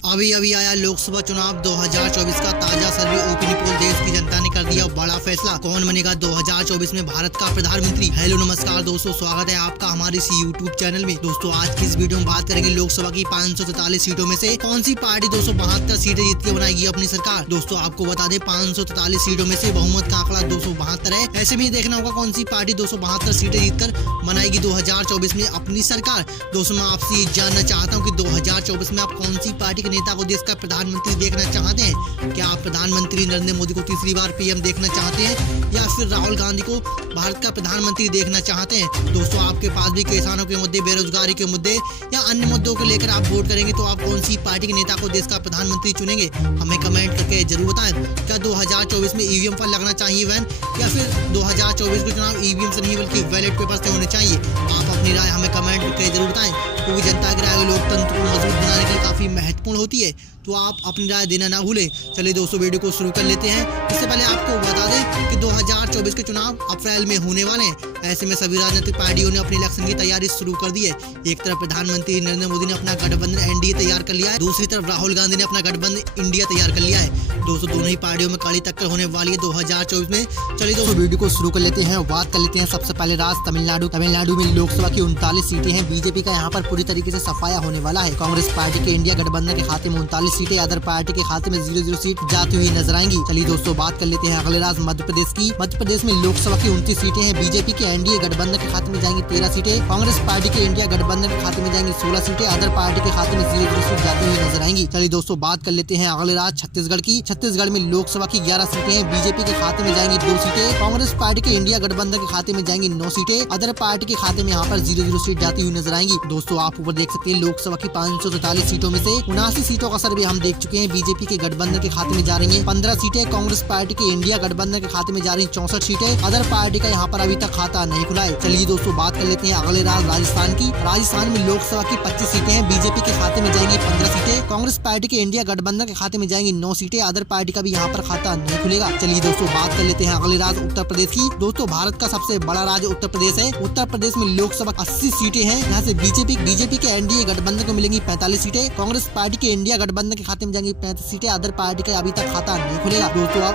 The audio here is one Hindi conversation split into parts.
अभी अभी आया लोकसभा चुनाव 2024 का ताजा सर्वे ओपिनियन पोल। देश की जनता ने कर दिया बड़ा फैसला, कौन बनेगा 2024 में भारत का प्रधानमंत्री। हेलो नमस्कार दोस्तों, स्वागत है आपका हमारे इस यूट्यूब चैनल में। दोस्तों आज की इस वीडियो में बात करेंगे लोकसभा की 543 सीटों में से कौन सी पार्टी 272 सीटें जीत के बनाएगी अपनी सरकार। दोस्तों आपको बता दें 543 सीटों में से बहुमत का आंकड़ा 272 है। ऐसे में देखना होगा कौन सी पार्टी 272 सीटें जीतकर बनाएगी 2024 में अपनी सरकार। दोस्तों मैं आपसे जानना चाहता हूँ कि 2024 में आप कौन सी पार्टी नेता को देश का प्रधानमंत्री देखना चाहते हैं। क्या आप प्रधानमंत्री नरेंद्र मोदी को तीसरी बार पीएम देखना चाहते हैं या फिर राहुल गांधी को भारत का प्रधानमंत्री देखना चाहते हैं। दोस्तों आपके पास भी किसानों के मुद्दे, बेरोजगारी के मुद्दे या अन्य मुद्दों को लेकर आप वोट करेंगे तो आप कौन सी पार्टी के नेता को देश का प्रधानमंत्री चुनेंगे, हमें कमेंट करके जरूर बताएं। क्या 2024 में ईवीएम पर लगना चाहिए बैन या फिर 2024 के चुनाव ईवीएम से नहीं बल्कि बैलेट पेपर से होने चाहिए। आप अपनी राय हमें कमेंट करके जरूर बताएं, क्योंकि जनता की राय लोकतंत्र को मजबूत बनाने के लिए काफी महत्वपूर्ण होती है, तो आप अपनी राय देना ना भूलें। चलिए दोस्तों वीडियो को शुरू कर लेते हैं। इससे पहले आपको बता दें कि 2024 के चुनाव अप्रैल में होने वाले हैं। ऐसे में सभी राजनीतिक पार्टियों ने अपनी इलेक्शन की तैयारी शुरू कर दी है। एक तरफ प्रधानमंत्री नरेंद्र मोदी ने अपना गठबंधन एनडीए तैयार कर लिया है, दूसरी तरफ राहुल गांधी ने अपना गठबंधन इंडिया तैयार कर लिया है। दोस्तों दोनों ही पार्टियों में कड़ी टक्कर होने वाली है 2024 में। चलिए दोस्तों वीडियो को शुरू कर लेते हैं। बात कर लेते हैं सबसे पहले राज्य तमिलनाडु में लोकसभा की 39 सीटें हैं। बीजेपी का यहाँ पर पूरी तरीके से सफाया होने वाला है। कांग्रेस पार्टी के इंडिया गठबंधन के खाते में 39 सीटें, अदर पार्टी के खाते में 0-0 सीट जाती हुई नजर आएंगी। चलिए दोस्तों बात कर लेते हैं अगले राज्य मध्य प्रदेश की। मध्य प्रदेश में लोकसभा की 29 सीटें हैं। बीजेपी के एनडीए गठबंधन के खाते में जाएंगी 13 सीटें, कांग्रेस पार्टी के इंडिया गठबंधन के खाते में जाएंगी 16 सीटें, अदर पार्टी के खाते में 0-0 सीट जाती हुई नजर आएंगी। चलिए दोस्तों बात कर लेते हैं अगले राज्य छत्तीसगढ़ की। छत्तीसगढ़ में लोकसभा की 11 सीटें हैं। बीजेपी के खाते में जाएंगी 2 सीटें, कांग्रेस पार्टी के इंडिया गठबंधन के खाते में जाएंगी 9 सीटें, अदर पार्टी के खाते में यहाँ पर 0-0 सीट जाती हुई नजर आएंगी। दोस्तों आप ऊपर देख सकते हैं लोकसभा की 543 सीटों में से 79 सीटों का सर्वे हम देख चुके हैं। बीजेपी के गठबंधन के खाते में जा रही है 15 सीटें, कांग्रेस पार्टी के इंडिया गठबंधन के खाते में जा रही है 64 सीटें, अदर पार्टी का यहाँ पर अभी तक खाता नहीं खुला है। चलिए दोस्तों बात कर लेते हैं अगले राज्य राजस्थान की। राजस्थान में लोकसभा की 25 सीटें हैं। बीजेपी के खाते में जाएंगी 15 सीटें, कांग्रेस पार्टी के इंडिया गठबंधन के खाते में जाएंगी 9 सीटें, अदर पार्टी का भी यहाँ पर खाता नहीं खुलेगा। चलिए दोस्तों बात कर लेते हैं अगले राज्य उत्तर प्रदेश की। दोस्तों भारत का सबसे बड़ा राज्य उत्तर प्रदेश है। उत्तर प्रदेश में लोकसभा 80 सीटें हैं। यहाँ से बीजेपी के एनडीए गठबंधन को मिलेंगी 45 सीटें, कांग्रेस पार्टी के इंडिया गठबंधन के खाते में जाएंगी 35 सीटें, अदर पार्टी का अभी तक खाता नहीं खुलेगा।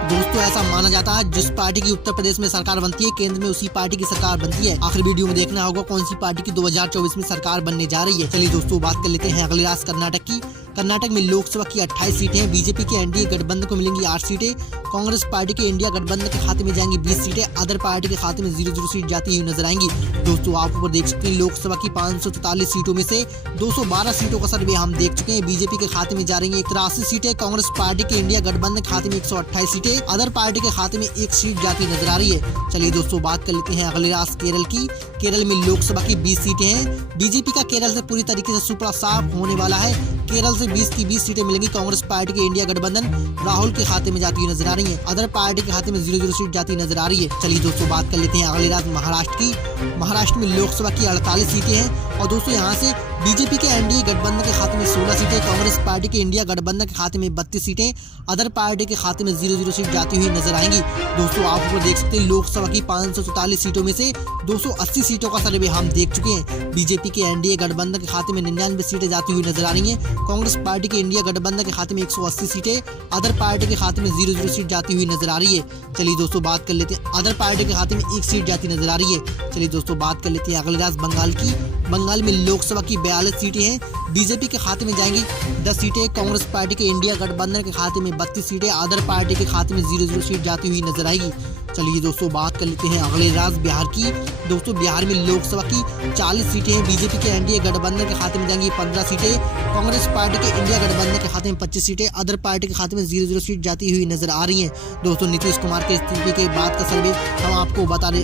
दोस्तों ऐसा माना जाता है जिस पार्टी की उत्तर प्रदेश में सरकार बनती है, केंद्र में उसी पार्टी की सरकार बनती है। आखिर वीडियो में देखना होगा कौन सी पार्टी की 2024 में सरकार बनने जा रही है। चलिए दोस्तों बात कर लेते हैं अगले राज्य कर्नाटक की। कर्नाटक में लोकसभा की 28 सीटें हैं। बीजेपी के एनडीए गठबंधन को मिलेंगी 8 सीटें, कांग्रेस पार्टी के इंडिया गठबंधन के खाते में जाएंगी 20 सीटें, अदर पार्टी के खाते में 0-0 सीट जाती हुई नजर आएंगी। दोस्तों आप ऊपर देख सकते हैं लोकसभा की 544 सीटों में से 212 सीटों का सर्वे हम देख चुके हैं। बीजेपी के खाते में जा रही है 83 सीटें, कांग्रेस पार्टी के इंडिया गठबंधन के खाते में 128 सीटें, अदर पार्टी के खाते में 1 सीट जाती नजर आ रही है। चलिए दोस्तों बात कर लेते हैं अगले राज्य केरल की। केरल में लोकसभा की 20 सीटें हैं। बीजेपी का केरल से पूरी तरीके से सुपड़ा साफ होने वाला है। केरल से 20 की 20 सीटें मिलेंगी। कांग्रेस पार्टी के इंडिया गठबंधन राहुल के खाते में जाती हुई नजर आ रही है, अदर पार्टी के खाते में 0-0 सीट जाती नजर आ रही है। चलिए दोस्तों बात कर लेते हैं अगले राज्य महाराष्ट्र की। महाराष्ट्र में लोकसभा की 48 सीटें हैं और दोस्तों यहाँ से बीजेपी के एनडीए गठबंधन के खाते में 16 सीटें, कांग्रेस पार्टी के इंडिया गठबंधन के खाते में 32 सीटें, अदर पार्टी के खाते में 0-0 सीट जाती हुई नजर आएंगी। दोस्तों आप ऊपर देख सकते हैं लोकसभा की 544 सीटों में से 280 सीटों का सर्वे हम देख चुके हैं। बीजेपी के एनडीए गठबंधन के खाते में 99 सीटें जाती हुई नजर आ रही है, कांग्रेस पार्टी के इंडिया गठबंधन के खाते में 180 सीटें, अदर पार्टी के खाते में 0-0 सीट जाती हुई नजर आ रही है। चलिए दोस्तों बात कर लेते हैं अदर पार्टी के खाते में 1 सीट जाती नजर आ रही है। चलिए दोस्तों बात कर लेते हैं अगले राज्य बंगाल की। बंगाल में लोकसभा की 42 सीटें हैं। बीजेपी के खाते में जाएंगी 10 सीटें, कांग्रेस पार्टी के इंडिया गठबंधन के खाते में 32 सीटें, अदर पार्टी के खाते में 0-0 सीट जाती हुई नजर आएगी। चलिए दोस्तों बात कर लेते हैं अगले राज्य बिहार की। दोस्तों बिहार में लोकसभा की 40 सीटें हैं। बीजेपी के एनडीए गठबंधन के खाते में जाएंगी 15 सीटें, कांग्रेस पार्टी के इंडिया गठबंधन के खाते में 25 सीटें, अदर पार्टी के खाते में 0-0 सीट जाती हुई नजर आ रही है। दोस्तों नीतीश कुमार के इस्तीफे के बाद का सर्वे हम आपको बता रहे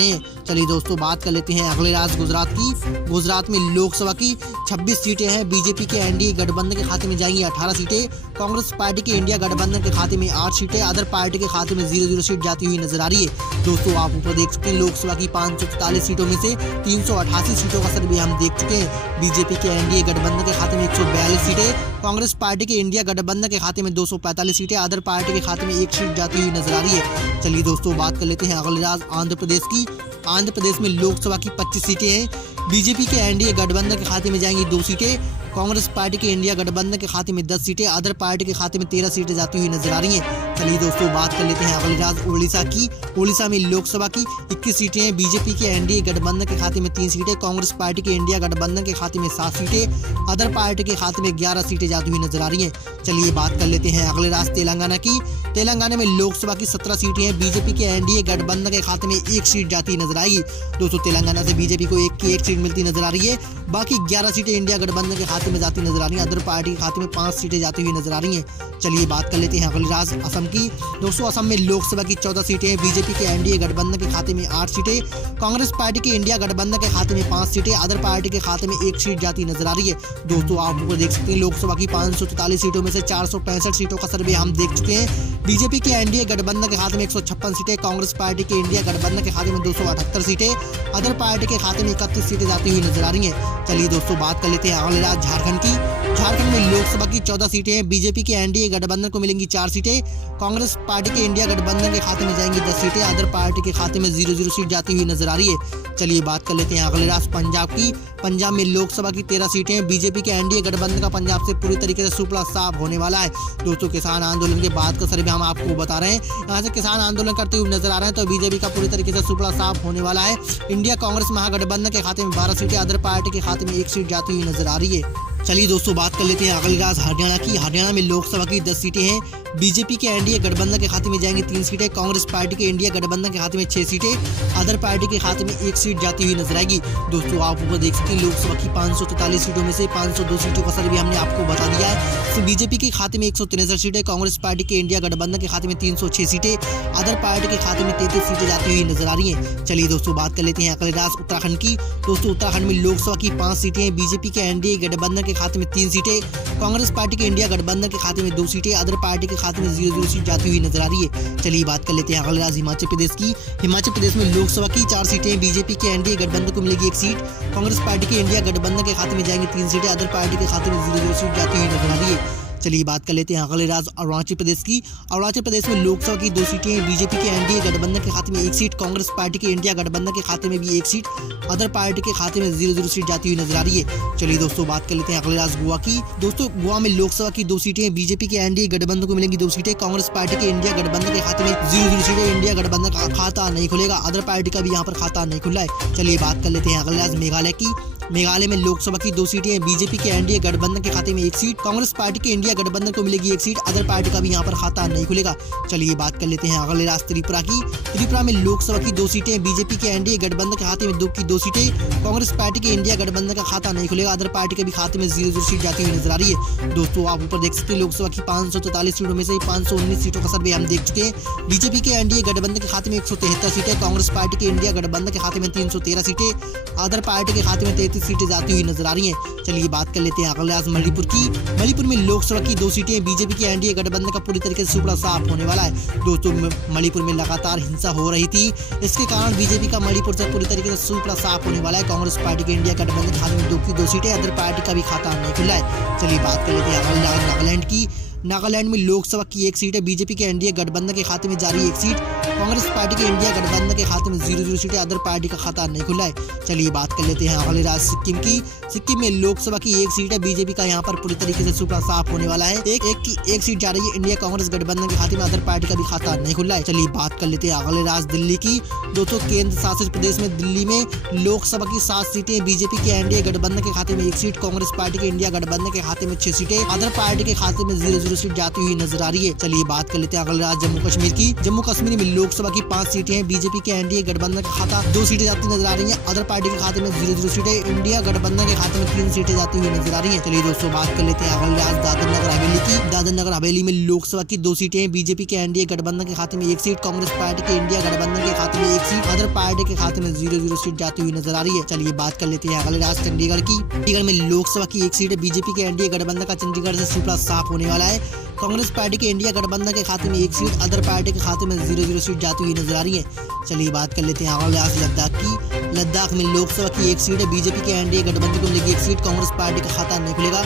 हैं। चलिए दोस्तों बात कर लेते हैं अगले राज्य गुजरात की। गुजरात में लोकसभा की 26 सीटें हैं। बीजेपी के एनडीए गठबंधन के खाते में जाएंगी 18 सीटें, कांग्रेस पार्टी के इंडिया गठबंधन के खाते में 8 सीटें, अदर पार्टी के खाते में 0-0 सीट जाती हुई नजर आ रही है। दोस्तों आप ऊपर देख सकते हैं लोकसभा की 544 सीटों में से 388 सीटों का सर्वे हम देख चुके हैं। बीजेपी के एनडीए गठबंधन के खाते में 142 सीटें, कांग्रेस पार्टी के इंडिया गठबंधन के खाते में 245 सीटें, अदर पार्टी के खाते में 1 सीट जाती हुई नजर आ रही है। चलिए दोस्तों बात कर लेते हैं अगले राज्य आंध्र प्रदेश की। आंध्र प्रदेश में लोकसभा की 25 सीटें हैं। बीजेपी के एनडीए गठबंधन के खाते में जाएंगी 2 सीटें, कांग्रेस पार्टी के इंडिया गठबंधन के खाते में 10 सीटें, अदर पार्टी के खाते में 13 सीटें जाती हुई नजर आ रही हैं। चलिए दोस्तों बात कर लेते हैं अगले राज्य उड़ीसा की। उड़ीसा में लोकसभा की 21 सीटें हैं, बीजेपी के एनडीए गठबंधन के खाते में 3 सीटें, कांग्रेस पार्टी के इंडिया गठबंधन के खाते में 7 सीटें, अदर पार्टी के खाते में 11 सीटें जाती हुई नजर आ रही हैं। चलिए बात कर लेते हैं अगले राज्य तेलंगाना की। तेलंगाना में लोकसभा की 17 सीटें हैं, बीजेपी के एनडीए गठबंधन के खाते में 1 सीट जाती नजर आएगी। दोस्तों तेलंगाना से बीजेपी को एक सीट मिलती नजर आ रही है, बाकी 11 सीटें इंडिया गठबंधन के खाते में जाती नजर आ रही हैं, अदर पार्टी के खाते में 5 सीटें जाती हुई नजर आ रही हैं। चलिए बात कर लेते हैं अगले राज्य असम की। दोस्तों असम में लोकसभा की 14 सीटें हैं, बीजेपी के एनडीए गठबंधन के खाते में 8 सीटें, कांग्रेस पार्टी के इंडिया गठबंधन के खाते में 5 सीटें, अदर पार्टी के खाते में 1 सीट जाती नजर आ रही है। दोस्तों आप ऊपर देख सकते हैं लोकसभा की 544 सीटों में से 465 सीटों का सर्वे हम देख चुके हैं। बीजेपी के एनडीए गठबंधन के खाते में 156 सीटें, कांग्रेस पार्टी के इंडिया गठबंधन के खाते में 278 सीटें, अदर पार्टी के खाते में 31 सीटें जाती हुई नजर आ रही हैं। चलिए दोस्तों बात कर लेते हैं अगले राज्य झारखंड की। झारखंड में लोकसभा की 14 सीटें हैं, बीजेपी के एनडीए गठबंधन को मिलेंगी 4 सीटें, कांग्रेस पार्टी के इंडिया गठबंधन के खाते में जाएंगी 10 सीटें, अदर पार्टी के खाते में 0-0 सीट जाती हुई नजर आ रही है। चलिए बात कर लेते हैं अगले राज्य पंजाब की। पंजाब में लोकसभा की 13 सीटें हैं, बीजेपी के एनडीए गठबंधन का पंजाब से पूरी तरीके से सुपड़ा साफ होने वाला है। दोस्तों किसान आंदोलन के बाद का सर्वे हम आपको बता रहे हैं, यहाँ से किसान आंदोलन करते हुए नजर आ रहे हैं, तो बीजेपी का पूरी तरीके से सुपड़ा साफ होने वाला है। इंडिया कांग्रेस महागठबंधन के खाते में 12 सीटें, अदर पार्टी के खाते में 1 सीट जाती हुई नजर आ रही है। चलिए दोस्तों बात कर लेते हैं अगले राज्य हरियाणा की। हरियाणा में लोकसभा की 10 सीटें हैं, बीजेपी के एनडीए गठबंधन के खाते में जाएंगी 3 सीटें, कांग्रेस पार्टी के इंडिया गठबंधन के खाते में 6 सीटें, अदर पार्टी के खाते में 1 सीट जाती हुई नजर आएगी। दोस्तों आप ऊपर देख सकते हैं लोकसभा की 544 सीटों में से 502 सीटों का सर्वे हमने आपको बता दिया है। तो बीजेपी के खाते में 163 सीटें, कांग्रेस पार्टी के इंडिया गठबंधन के खाते में 306 सीटें, अदर पार्टी के खाते में 33 सीटें जाती हुई नजर आ रही हैं। चलिए दोस्तों बात कर लेते हैं अगले राज्य उत्तराखंड की। दोस्तों उत्तराखंड में लोकसभा की 5 सीटें हैं, बीजेपी के एनडीए गठबंधन के खाते में 3 सीटें, कांग्रेस पार्टी के इंडिया गठबंधन के खाते में 2 सीटें, अदर पार्टी के खाते में 0-0 सीट जाती हुई नजर आ रही है। चलिए बात कर लेते हैं अगले राज्य हिमाचल प्रदेश की। हिमाचल प्रदेश में लोकसभा की 4 सीटें, बीजेपी के एनडीए गठबंधन को मिलेगी 1 सीट, कांग्रेस पार्टी के इंडिया गठबंधन के खाते में जाएंगी 3 सीटें, अदर पार्टी के खाते में 0-0 सीट जाती हुई नजर आ रही है। चलिए बात कर लेते हैं अगले राज्य अरुणाचल प्रदेश की। अरुणाचल प्रदेश में लोकसभा की 2 सीटें हैं, बीजेपी के एनडीए गठबंधन के खाते में 1 सीट, कांग्रेस पार्टी के इंडिया गठबंधन के खाते में भी 1 सीट, अदर पार्टी के खाते में 0-0 सीट जाती हुई नजर आ रही है। चलिए दोस्तों बात कर लेते हैं अगले राज्य गोवा की। दोस्तों गोवा में लोकसभा की 2 सीटें हैं, बीजेपी के एनडीए गठबंधन को मिलेंगी 2 सीटें, कांग्रेस पार्टी के इंडिया गठबंधन के खाते में 0-0 सीटें, इंडिया गठबंधन का खाता नहीं खुलेगा, अदर पार्टी का भी यहाँ पर खाता नहीं खुला है। चलिए बात कर लेते हैं अगले राज्य मेघालय की। मेघालय में लोकसभा की 2 सीटें हैं, बीजेपी के एनडीए गठबंधन के खाते में 1 सीट, कांग्रेस पार्टी के इंडिया गठबंधन को मिलेगी 1 सीट, अदर पार्टी का भी यहाँ पर खाता नहीं खुलेगा। चलिए बात कर लेते हैं अगले राज्य त्रिपुरा की। त्रिपुरा में लोकसभा की 2 सीटें हैं, बीजेपी के एनडीए गठबंधन के खाते में 2 सीटें, कांग्रेस पार्टी के इंडिया गठबंधन का खाता नहीं खुलेगा, अदर पार्टी के भी खाते में 0-0 सीट जाती हुई नजर आ रही है। दोस्तों आप ऊपर देख सकते हैं लोकसभा की 544 सीटों में से 519 सीटों का सर्वे हम देख चुके हैं। बीजेपी के एनडीए गठबंधन के खाते में 173 सीटें, कांग्रेस पार्टी के इंडिया गठबंधन के खाते में 313 सीटें, अदर पार्टी के खाते में 33 सीटें जाती हुई नजर आ रही हैं। चलिए बात कर लेते हैं अगले राज्य मणिपुर की। मणिपुर में लोकसभा की 2 सीटें, बीजेपी के एनडीए गठबंधन का पूरी तरीके से सुपड़ा साफ होने वाला है। दोस्तों मणिपुर में लगातार हिंसा हो रही थी, इसके कारण बीजेपी का मणिपुर से पूरी तरीके से सुपड़ा साफ होने वाला है। कांग्रेस पार्टी के इंडिया गठबंधन के खाते में 2 सीटें, अदर पार्टी का भी खाता नहीं खुला है। चलिए बात कर लेते हैं अगले राज्य नागालैंड की। नागालैंड में लोकसभा की 1 सीट है, बीजेपी के एनडीए गठबंधन के खाते में जारी 1 सीट, कांग्रेस पार्टी के इंडिया गठबंधन के खाते में 0-0 सीटें, अदर पार्टी का खाता नहीं खुला है। चलिए बात कर लेते हैं अगले राज्य सिक्किम की। सिक्किम में लोकसभा की 1 सीट है, बीजेपी का यहाँ पर पूरी तरीके से सुपड़ा साफ होने वाला है। एक सीट जा रही है इंडिया कांग्रेस गठबंधन के खाते में, अदर पार्टी का भी खाता नहीं खुला है। चलिए बात कर लेते हैं अगले राज्य दिल्ली की। दोस्तों केंद्र शासित प्रदेश में दिल्ली में लोकसभा की 7 सीटें, बीजेपी के एनडीए गठबंधन के खाते में 1 सीट, कांग्रेस पार्टी के इंडिया गठबंधन के खाते में 6 सीटें, अदर पार्टी के खाते में 0-0 सीट जाती हुई नजर आ रही है। चलिए बात कर लेते हैं अगले राज्य जम्मू कश्मीर की। जम्मू कश्मीर में लोकसभा की 5 सीटें हैं, बीजेपी के एनडीए गठबंधन का खाता 2 सीटें जाती नजर आ रही हैं, अदर पार्टी के खाते में 0-0 सीटें, इंडिया गठबंधन के खाते में 3 सीटें जाती हुई नजर आ रही हैं। चलिए दोस्तों बात कर लेते हैं अगले राज्य दादर नगर हवेली की। दादर नगर हवेली में लोकसभा की 2 सीटें हैं, बीजेपी के एनडीए गठबंधन के खाते में 1 सीट, कांग्रेस पार्टी के इंडिया गठबंधन के खाते में 1 सीट, अदर पार्टी के खाते में 0-0 सीट जाती हुई नजर आ रही है। चलिए बात कर लेते हैं अगले राज्य चंडीगढ़ की। चंडीगढ़ में लोकसभा की 1 सीट है, बीजेपी के एनडीए गठबंधन का चंडीगढ़ से सुपड़ा साफ होने वाला है। कांग्रेस पार्टी के इंडिया गठबंधन के खाते में 1 सीट, अदर पार्टी के खाते में 0-0 सीट जाती हुई नजर आ रही है। चलिए बात कर लेते हैं अगले राज्य लद्दाख की। लद्दाख में लोकसभा की 1 सीट है, बीजेपी के एनडीए गठबंधन को मिलेगी 1 सीट, कांग्रेस पार्टी का खाता नहीं खुलेगा,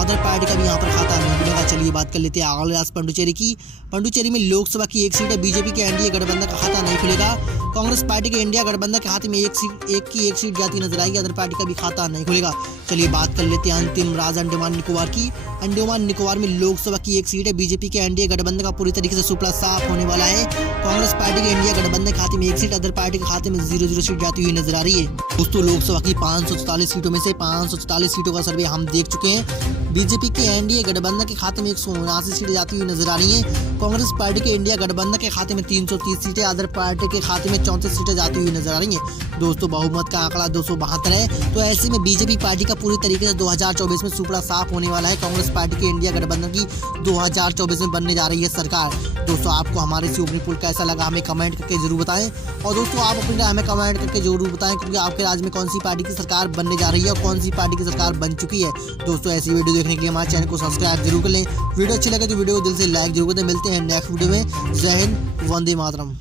अदर पार्टी का भी यहाँ पर खाता नहीं खुलेगा। चलिए बात कर लेते हैं अगले राज्य पुडुचेरी की। पुडुचेरी में लोकसभा की 1 सीट है, बीजेपी के एनडीए गठबंधन का खाता नहीं खुलेगा, कांग्रेस पार्टी के इंडिया गठबंधन के हाथ में एक सीट जाती नजर आएगी। अदर पार्टी का भी खाता नहीं खुलेगा। चलिए बात कर लेते हैं अंतिम राज अंडमान निकोबार की। अंडमान निकोबार में लोकसभा की एक सीट है। बीजेपी के एनडीए गठबंधन का पूरी तरीके से सुपड़ा साफ होने वाला है। कांग्रेस पार्टी के इंडिया गठबंधन के खाते में एक सीट, अदर पार्टी के खाते में 0-0 सीट जाती हुई नजर आ रही है। दोस्तों लोकसभा की 544 सीटों में से 544 सीटों का सर्वे हम देख चुके हैं। बीजेपी के एनडीए गठबंधन के खाते में 179 सीटें जाती हुई नजर आ रही है। कांग्रेस पार्टी के इंडिया गठबंधन के खाते में 330 सीटें, अदर पार्टी के खाते में 34 सीटें जाती हुई नजर आ रही है। दोस्तों बहुमत का आंकड़ा 272 है। तो ऐसे में बीजेपी पार्टी का पूरी तरीके से 2024 में सुपड़ा साफ होने वाला है। कांग्रेस पार्टी के इंडिया गठबंधन की 2024 में बनने जा रही है सरकार। दोस्तों आपको हमारे इस ओपनिंग पोल कैसा लगा हमें कमेंट करके जरूर बताएं। और दोस्तों आप अपनी राय हमें कमेंट करके जरूर बताएं क्योंकि आपके राज्य में कौन सी पार्टी की सरकार बनने जा रही है और कौन सी पार्टी की सरकार बन चुकी है। दोस्तों ऐसी वीडियो देखने के लिए हमारे चैनल को सब्सक्राइब जरूर कर लें। वीडियो अच्छी लगे तो वीडियो को दिल से लाइक जरूर करें। मिलते हैं नेक्स्ट वीडियो में। जय हिंद, वंदे मातरम।